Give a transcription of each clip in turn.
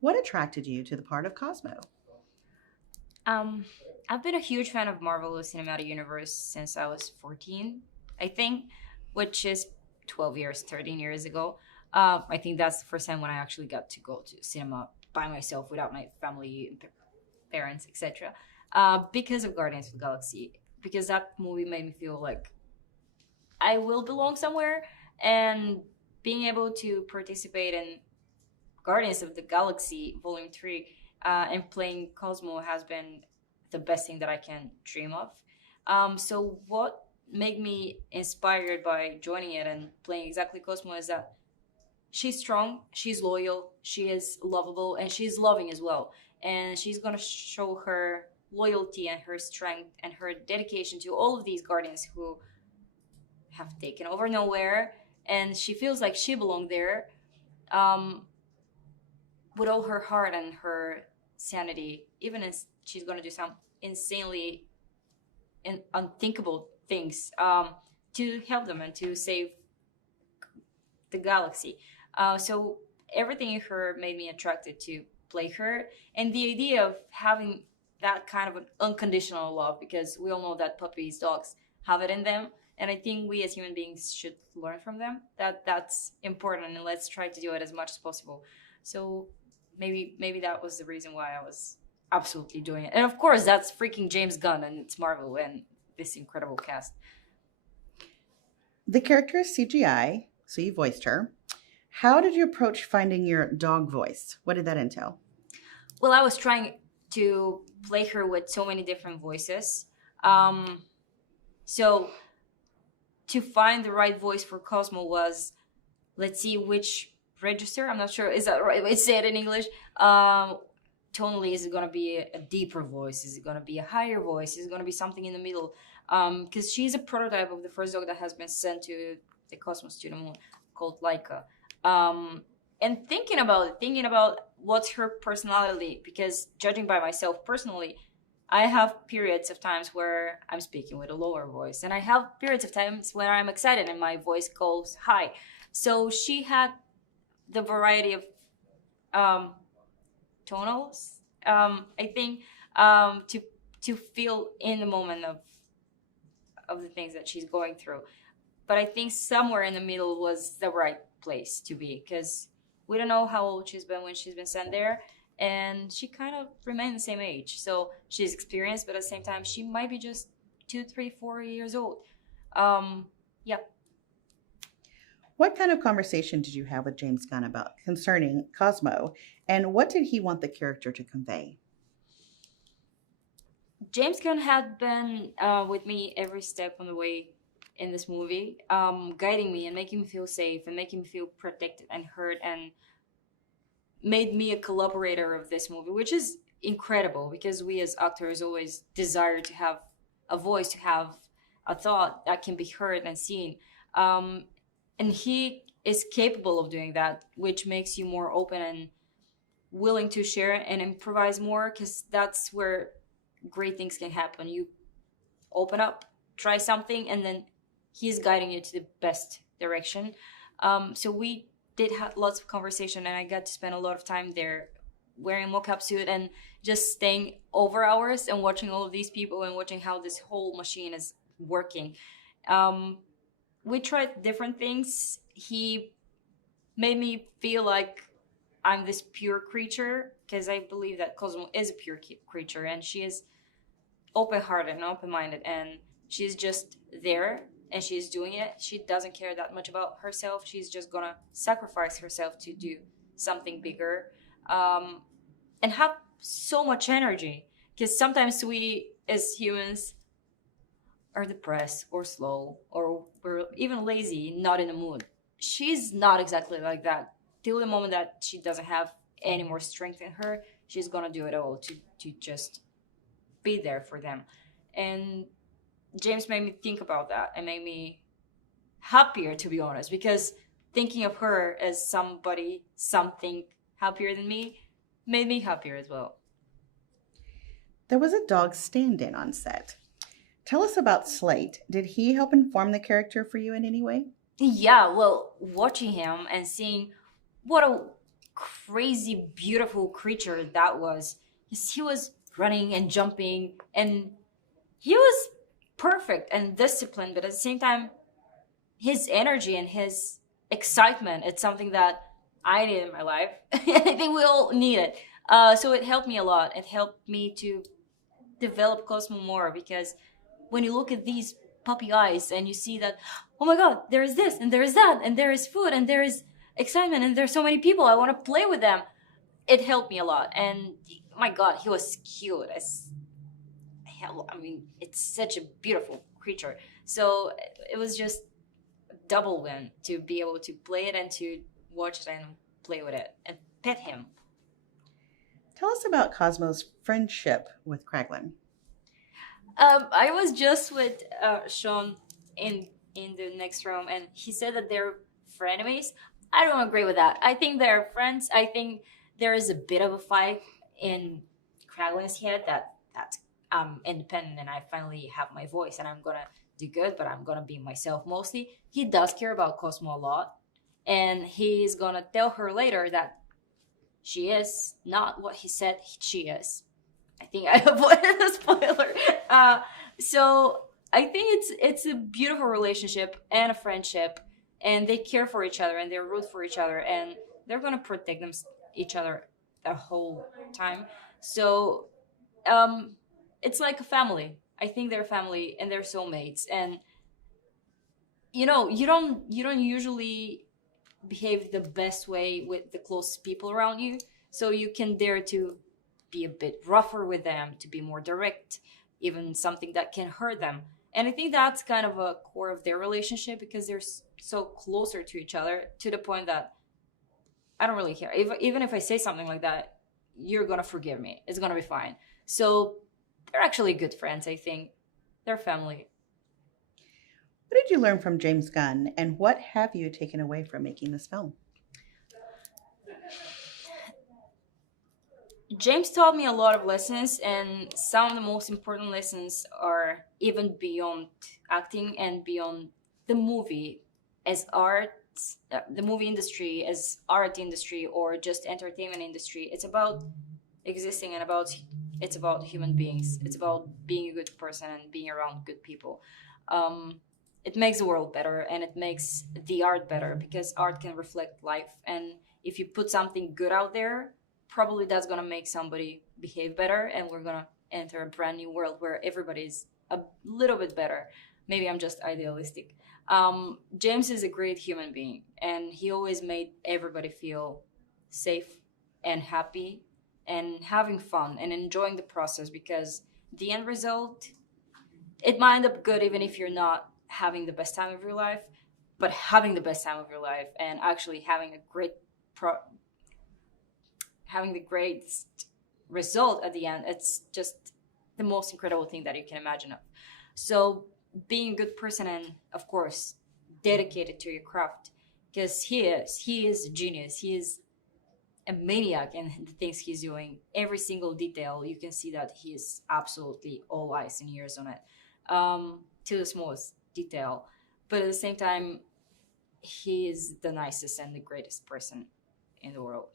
What attracted you to the part of Cosmo? Um, I've been a huge fan of Marvel Cinematic Universe since I was 14, I think, which is 12 years, 13 years ago. I think that's the first time when I actually got to go to cinema by myself without my family, parents, etc. Because of Guardians of the Galaxy, because that movie made me feel like I will belong somewhere, and being able to participate in Guardians of the Galaxy Vol.3 and playing Cosmo has been the best thing that I can dream of. So what made me inspired by joining it and playing exactly Cosmo is that she's strong, she's loyal, she is lovable, and she's loving as well. And she's gonna show her loyalty and her strength and her dedication to all of these guardians who have taken over nowhere, and she feels like she belonged there. Um, with all her heart and her sanity, even as she's going to do some insanely and unthinkable things to help them and to save the galaxy. So everything in her made me attracted to play her, and the idea of having that kind of an unconditional love, because we all know that puppies, dogs have it in them, and I think we as human beings should learn from them that that's important, and let's try to do it as much as possible. So maybe that was the reason why I was absolutely doing it. And of course, that's freaking James Gunn and it's Marvel and this incredible cast. The character is CGI, so you voiced her. How did you approach finding your dog voice? What did that entail? Well, I was trying to play her with so many different voices. Um, so to find the right voice for Cosmo was, let's see which register. I'm not sure. Is that right? It's said in English. Tonally, is it going to be a deeper voice? Is it going to be a higher voice? Is it going to be something in the middle? Because she's a prototype of the first dog that has been sent to the Cosmos to the moon, called Laika. And thinking about what's her personality, because judging by myself personally, I have periods of times where I'm speaking with a lower voice, and I have periods of times where I'm excited and my voice goes high. So she had the variety of um, tonals, I think, to feel in the moment of the things that she's going through. But I think somewhere in the middle was the right place to be, because we don't know how old she's been when she's been sent there, and she kind of remained the same age. So she's experienced, but at the same time, she might be just 2, 3, 4 years old. Yeah. What kind of conversation did you have with James Gunn about concerning Cosmo, and what did he want the character to convey? James Gunn had been with me every step on the way in this movie, guiding me and making me feel safe and making me feel protected and heard, and made me a collaborator of this movie, which is incredible because we as actors always desire to have a voice, to have a thought that can be heard and seen. Um, and he is capable of doing that, which makes you more open and willing to share and improvise more, because that's where great things can happen. You open up, try something, and then he's guiding you to the best direction. So we did have lots of conversation, and I got to spend a lot of time there wearing mocap suit and just staying over hours and watching all of these people and watching how this whole machine is working. Um, we tried different things. He made me feel like I'm this pure creature, because I believe that Cosmo is a pure creature, and she is open-hearted and open-minded, and she's just there and she's doing it. She doesn't care that much about herself. She's just gonna sacrifice herself to do something bigger, and have so much energy, because sometimes we as humans are depressed or slow or we're even lazy, not in the mood. She's not exactly like that. Till the moment that she doesn't have any more strength in her, she's gonna do it all to just be there for them. And James made me think about that and made me happier, to be honest, because thinking of her as somebody, something happier than me, made me happier as well. There was a dog stand in on set. Tell us about Slate. Did he help inform the character for you in any way? Yeah, well, watching him and seeing what a crazy beautiful creature that was. Yes, he was running and jumping, and he was perfect and disciplined, but at the same time, his energy and his excitement, it's something that I need in my life. I think we all need it. So it helped me a lot. It helped me to develop Cosmo more, because when you look at these puppy eyes and you see that, oh my god, there is this and there is that and there is food and there is excitement and there's so many people, I want to play with them. It helped me a lot. And my god, he was cute as hell. I mean, it's such a beautiful creature. So it was just a double win to be able to play it and to watch it and play with it and pet him. Tell us about Cosmo's friendship with Kraglin. I was just with Sean in the next room, and he said that they're frenemies. I don't agree with that. I think they're friends. I think there is a bit of a fight in Kraglin's head that I'm independent and I finally have my voice and I'm gonna do good, but I'm gonna be myself mostly. He does care about Cosmo a lot, and he's gonna tell her later that she is not what he said she is. I think I avoided the spoiler. So I think it's a beautiful relationship and a friendship, and they care for each other and they root for each other, and they're gonna protect each other the whole time. So it's like a family. I think they're family and they're soulmates, and you don't usually behave the best way with the closest people around you, so you can dare to be a bit rougher with them, to be more direct, even something that can hurt them. And I think that's kind of a core of their relationship, because they're so closer to each other, to the point that I don't really care. Even if I say something like that, you're gonna forgive me. It's gonna be fine. So they're actually good friends, I think. They're family. What did you learn from James Gunn, and what have you taken away from making this film? James taught me a lot of lessons, and some of the most important lessons are even beyond acting and beyond the movie as art, the movie industry as art industry, or just entertainment industry. It's about existing, and it's about human beings. It's about being a good person and being around good people. It makes the world better, and it makes the art better, because art can reflect life. And if you put something good out there, probably that's going to make somebody behave better, and we're going to enter a brand new world where everybody's a little bit better. Maybe I'm just idealistic. James is a great human being, and he always made everybody feel safe and happy and having fun and enjoying the process, because the end result, it might end up good even if you're not having the best time of your life, but having the best time of your life and actually having a great having the greatest result at the end, it's just the most incredible thing that you can imagine of. So being a good person, and of course dedicated to your craft, because he is a genius. He is a maniac in the things he's doing. Every single detail, you can see that he is absolutely all eyes and ears on it, to the smallest detail. But at the same time, he is the nicest and the greatest person in the world.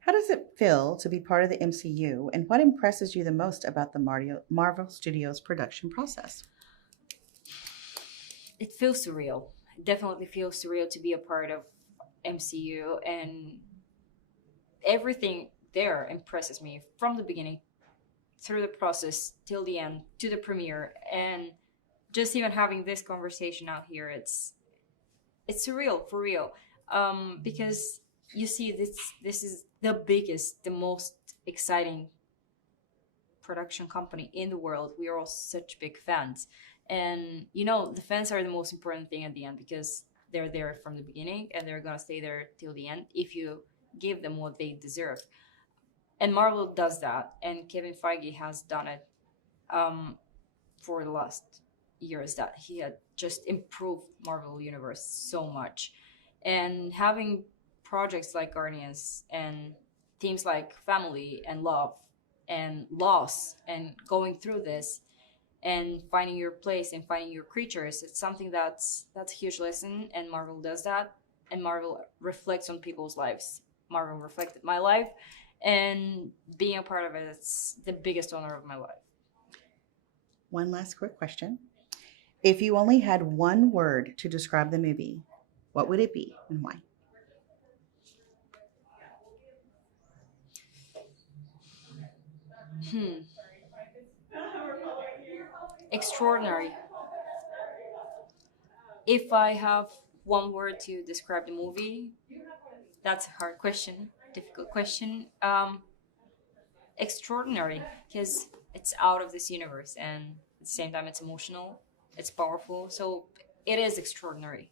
How does it feel to be part of the MCU, and what impresses you the most about the Marvel Studios production process? It feels surreal. It definitely feels surreal to be a part of MCU, and everything there impresses me from the beginning through the process till the end to the premiere. And just even having this conversation out here, it's surreal, for real. Because you see, this is the biggest, the most exciting production company in the world. We are all such big fans, and the fans are the most important thing at the end, because they're there from the beginning and they're gonna stay there till the end if you give them what they deserve. And Marvel does that, and Kevin Feige has done it for the last years, that he had just improved Marvel Universe so much. And having projects like Guardians and themes like family and love and loss, and going through this and finding your place and finding your creatures, it's something that's a huge lesson, and Marvel does that. and Marvel reflects on people's lives. Marvel reflected my life, and being a part of it, it's the biggest honor of my life. One last quick question. If you only had one word to describe the movie, what would it be and why? Hmm. Extraordinary. If I have one word to describe the movie, that's a hard question, difficult question. Extraordinary, because it's out of this universe, and at the same time, it's emotional, it's powerful, so it is extraordinary.